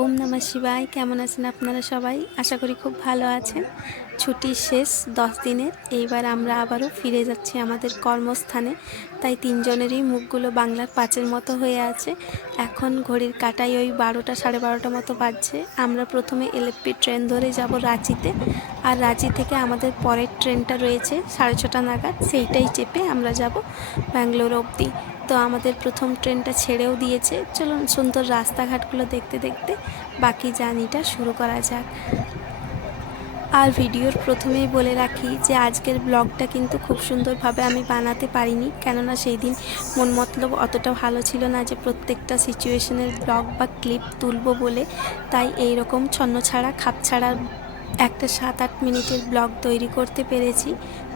ওম নমঃ শিবায়। কেমন আছেন আপনারা সবাই? আশা করি খুব ভালো আছেন। ছুটির শেষ 10 দিনের এইবার আমরা আবারও ফিরে যাচ্ছি আমাদের কর্মস্থানে। তাই তিনজনেরই মুখগুলো বাংলার পাঁচের মতো হয়ে আছে। এখন ঘড়ির কাঁটায় ওই 12টা 12:30 মতো বাজছে। আমরা প্রথমে এলএফপি ট্রেন ধরে যাব রাঁচিতে, আর রাঁচি থেকে আমাদের পরের ট্রেনটা রয়েছে 6:30 নাগাদ, সেইটাই চেপে আমরা যাব ব্যাঙ্গালোর অবধি। তো আমাদের প্রথম ট্রেনটা ছেড়েও দিয়েছে। চলুন সুন্দর রাস্তাঘাটগুলো দেখতে দেখতে বাকি জার্নিটা শুরু করা যাক। আর ভিডিওর প্রথমেই বলে রাখি যে আজকের ব্লগটা কিন্তু খুব সুন্দরভাবে আমি বানাতে পারিনি, কেননা সেই দিন মন মতলব অতটা ভালো ছিল না যে প্রত্যেকটা সিচুয়েশনের ব্লগ বা ক্লিপ তুলবো বলে। তাই এইরকম ছন্নছাড়া খাপছাড়া একটা 7-8 মিনিটের ব্লগ তৈরি করতে পেরেছি।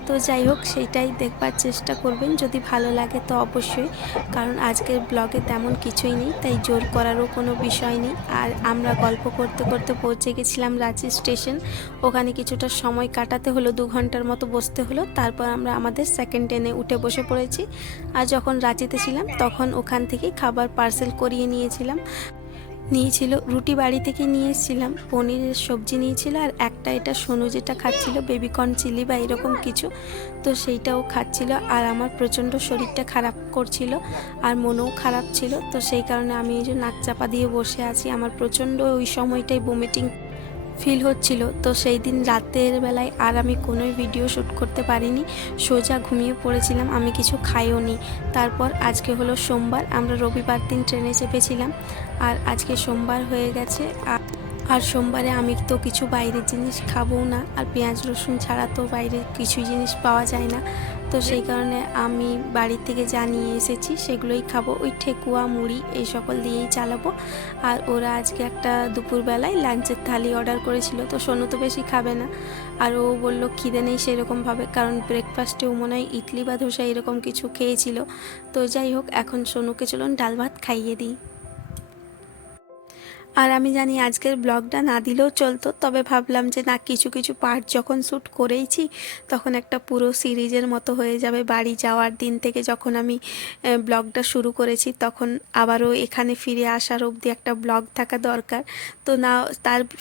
তো যাই হোক, সেইটাই দেখবার চেষ্টা করবেন। যদি ভালো লাগে তো অবশ্যই, কারণ আজকের ব্লগে তেমন কিছুই নেই, তাই জোর করারও কোনো বিষয় নেই। আর আমরা গল্প করতে করতে পৌঁছে গেছিলাম রাঁচি স্টেশন। ওখানে কিছুটা সময় কাটাতে হলো, 2 ঘন্টার মতো বসতে হলো। তারপর আমরা আমাদের সেকেন্ড ট্রেনে উঠে বসে পড়েছি। আর যখন রাঁচিতে ছিলাম তখন ওখান থেকেই খাবার পার্সেল করিয়ে নিয়েছিল রুটি, বাড়ি থেকে নিয়ে এসেছিলাম, পনিরের সবজি নিয়েছিল, আর একটা এটা সোনু যেটা খাচ্ছিল বেবিকর্ন চিলি বা এরকম কিছু, তো সেইটাও খাচ্ছিল। আর আমার প্রচণ্ড শরীরটা খারাপ করছিল আর মনও খারাপ ছিল, তো সেই কারণে আমি এই যে নাক চাপা দিয়ে বসে আছি। আমার প্রচণ্ড ওই সময়টাই ভমিটিং ফিল হচ্ছিল। তো সেই দিন রাতের বেলায় আর আমি কোনোই ভিডিও শ্যুট করতে পারিনি, সোজা ঘুমিয়ে পড়েছিলাম, আমি কিছু খাইও নি। তারপর আজকে হলো সোমবার, আমরা রবিবার দিন ট্রেনে চেপেছিলাম, আর আজকে সোমবার হয়ে গেছে। আর সোমবারে আমি তো কিছু বাইরের জিনিস খাবো না, আর পেঁয়াজ রসুন ছাড়া তো বাইরে কিছু জিনিস পাওয়া যায় না। তো সেই কারণে আমি বাড়ি থেকে যা নিয়ে এসেছি সেগুলোই খাবো, ওই ঠেকুয়া মুড়ি এই সকল দিয়েই চালাবো। আর ওরা আজকে একটা দুপুরবেলায় লাঞ্চের থালি অর্ডার করেছিল, তো সোনু তো বেশি খাবে না। আর ও বললো খিদে নেই সেরকমভাবে, কারণ ব্রেকফাস্টেও মনে হয় ইডলি বা ধোসা এরকম কিছু খেয়েছিল। তো যাই হোক, এখন সোনুকে চলুন ডাল ভাত খাইয়ে দিই। আর আমি জানি আজকের ব্লগটা না দিলেও চলতো, তবে ভাবলাম যে না, কিছু কিছু পার্ট যখন শ্যুট করেইছি তখন একটা পুরো সিরিজের মতো হয়ে যাবে। বাড়ি যাওয়ার দিন থেকে যখন আমি ব্লগটা শুরু করেছি, তখন আবারও এখানে ফিরে আসার অবধি একটা ব্লগ থাকা দরকার। তো না,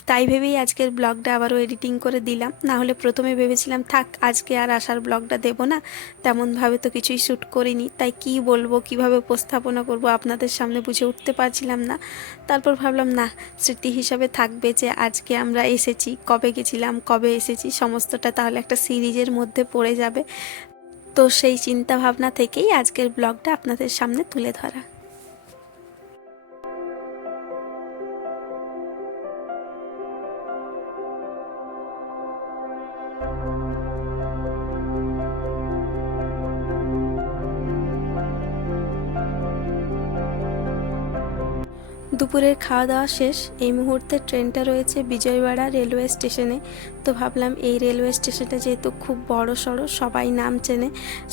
তাই ভেবেই আজকের ব্লগটা আবারও এডিটিং করে দিলাম। না হলে প্রথমে ভেবেছিলাম থাক, আজকে আর আসার ব্লগটা দেবো না, তেমনভাবে তো কিছুই শ্যুট করিনি, তাই কি বলবো, কিভাবে উপস্থাপনা করব আপনাদের সামনে বুঝে উঠতে পারছিলাম না। তারপর ভাবলাম না, স্মৃতি হিসাবে থাকবে যে আজকে আমরা এসেছি, কবে গেছিলাম, কবে এসেছি, সমস্তটা তাহলে একটা সিরিজের মধ্যে পড়ে যাবে। তো সেই চিন্তা ভাবনা থেকেই আজকের ব্লগটা আপনাদের সামনে তুলে ধরা। দুপুরের খাওয়া দাওয়া শেষ, এই মুহূর্তে ট্রেনটা রয়েছে বিজয়ওয়াড়া রেলওয়ে স্টেশনে। তো ভাবলাম এই রেলওয়ে স্টেশনটা যেহেতু খুব বড় সড়ো, সবাই নাম চেনে,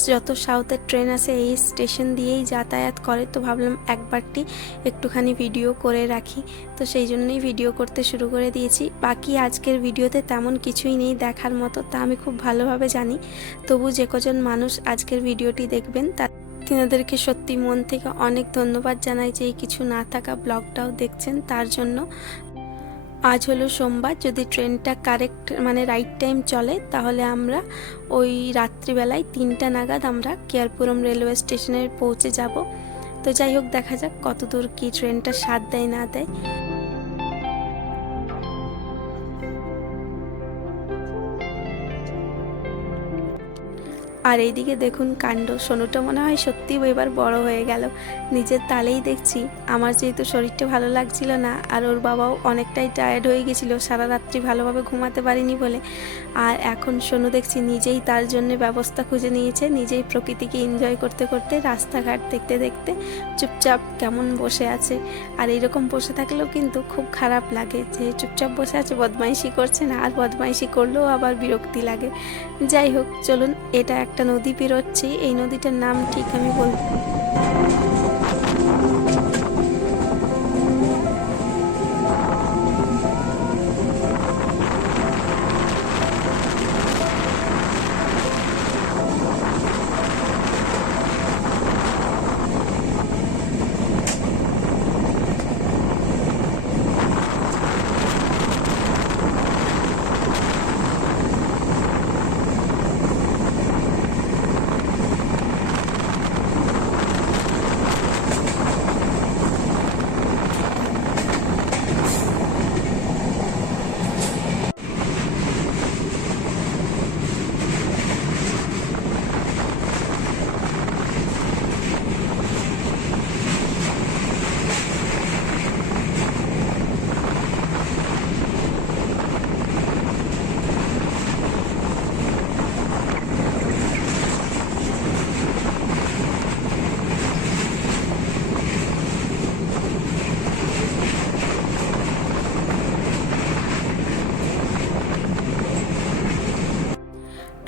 যত সাউথের ট্রেন আছে এই স্টেশন দিয়েই যাতায়াত করে, তো ভাবলাম একবারটি একটুখানি ভিডিও করে রাখি। তো সেই জন্যই ভিডিও করতে শুরু করে দিয়েছি। বাকি আজকের ভিডিওতে তেমন কিছুই নেই দেখার মতো, তা আমি খুব ভালোভাবে জানি। তবু যে কজন মানুষ আজকের ভিডিওটি দেখবেন তিনাদেরকে সত্যি মন থেকে অনেক ধন্যবাদ জানাই যে এই কিছু না থাকা ব্লগটাও দেখছেন তার জন্য। আজ হলো সোমবার, যদি ট্রেনটা কারেক্ট মানে রাইট টাইম চলে তাহলে আমরা ওই রাত্রিবেলায় 3টা নাগাদ আমরা কেয়ারপুরম রেলওয়ে স্টেশনে পৌঁছে যাব। তো যাই হোক, দেখা যাক কতদূর কি ট্রেনটা সাথ দেয় না দেয়। আর এইদিকে দেখুন কাণ্ড, সোনুটা মনে হয় সত্যিই এবার বড় হয়ে গেল। নিজের তালেই দেখছি, আমার যেহেতু শরীরটা ভালো লাগছিল না, আর ওর বাবাও অনেকটাই টায়ার্ড হয়ে গেছিলো সারা রাত্রি ভালোভাবে ঘুমাতে পারিনি বলে, আর এখন সোনু দেখছি নিজেই তার জন্য ব্যবস্থা খুঁজে নিয়েছে, নিজেই প্রকৃতিকে এনজয় করতে করতে রাস্তাঘাট দেখতে দেখতে চুপচাপ কেমন বসে আছে। আর এইরকম বসে থাকলেও কিন্তু খুব খারাপ লাগে যে চুপচাপ বসে আছে, বদমাইশি করছে না, আর বদমাইশি করলেও আবার বিরক্তি লাগে। যাই হোক, চলুন, এটা একটা নদী পেরোচ্ছি, এই নদীটার নাম ঠিক আমি বলবো।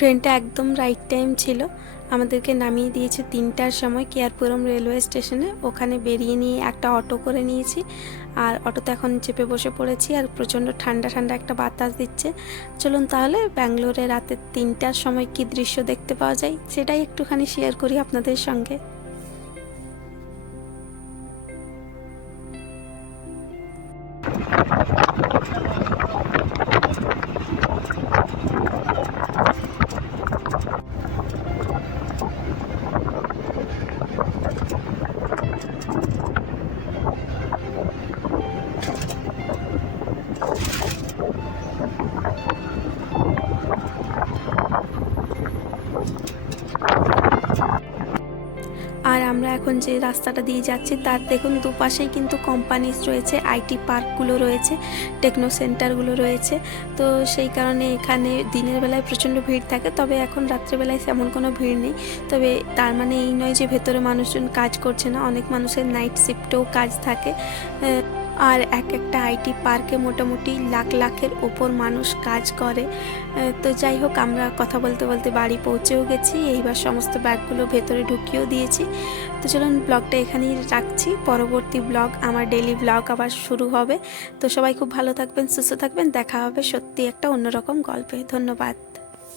ট্রেনটা একদম রাইট টাইম ছিল, আমাদেরকে নামিয়ে দিয়েছে 3টার সময় কেয়ারপুরম রেলওয়ে স্টেশনে। ওখানে বেরিয়ে নিয়ে একটা অটো করে নিয়েছি, আর অটোতে এখন চেপে বসে পড়েছি। আর প্রচণ্ড ঠান্ডা ঠান্ডা একটা বাতাস দিচ্ছে। চলুন তাহলে ব্যাঙ্গালোরে রাতে 3টার সময় কী দৃশ্য দেখতে পাওয়া যায় সেটাই একটুখানি শেয়ার করি আপনাদের সঙ্গে। আর আমরা এখন যে রাস্তাটা দিয়ে যাচ্ছি তার দেখুন দুপাশেই কিন্তু কোম্পানিজ রয়েছে, আইটি পার্কগুলো রয়েছে, টেকনো সেন্টারগুলো রয়েছে। তো সেই কারণে এখানে দিনের বেলায় প্রচণ্ড ভিড় থাকে, তবে এখন রাত্রেবেলায় তেমন কোনো ভিড় নেই। তবে তার মানে এই নয় যে ভেতরে মানুষজন কাজ করছে না, অনেক মানুষের নাইট শিফটেও কাজ থাকে। আর একটা আইটি পার্কে মোটামুটি লাখের ওপর মানুষ কাজ করে। তো যাই হোক, আমরা কথা বলতে বলতে বাড়ি পৌঁছেও গেছি, এইবার সমস্ত ব্যাগগুলো ভেতরে ঢুকিয়েও দিয়েছি। তো চলুন ব্লগটা এখানেই রাখছি, পরবর্তী ব্লগ আমার ডেইলি ব্লগ আবার শুরু হবে। তো সবাই খুব ভালো থাকবেন, সুস্থ থাকবেন, দেখা হবে সত্যি একটা অন্যরকম গল্পে। ধন্যবাদ।